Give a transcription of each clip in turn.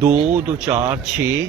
2 2 4 6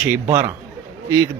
6 12, 1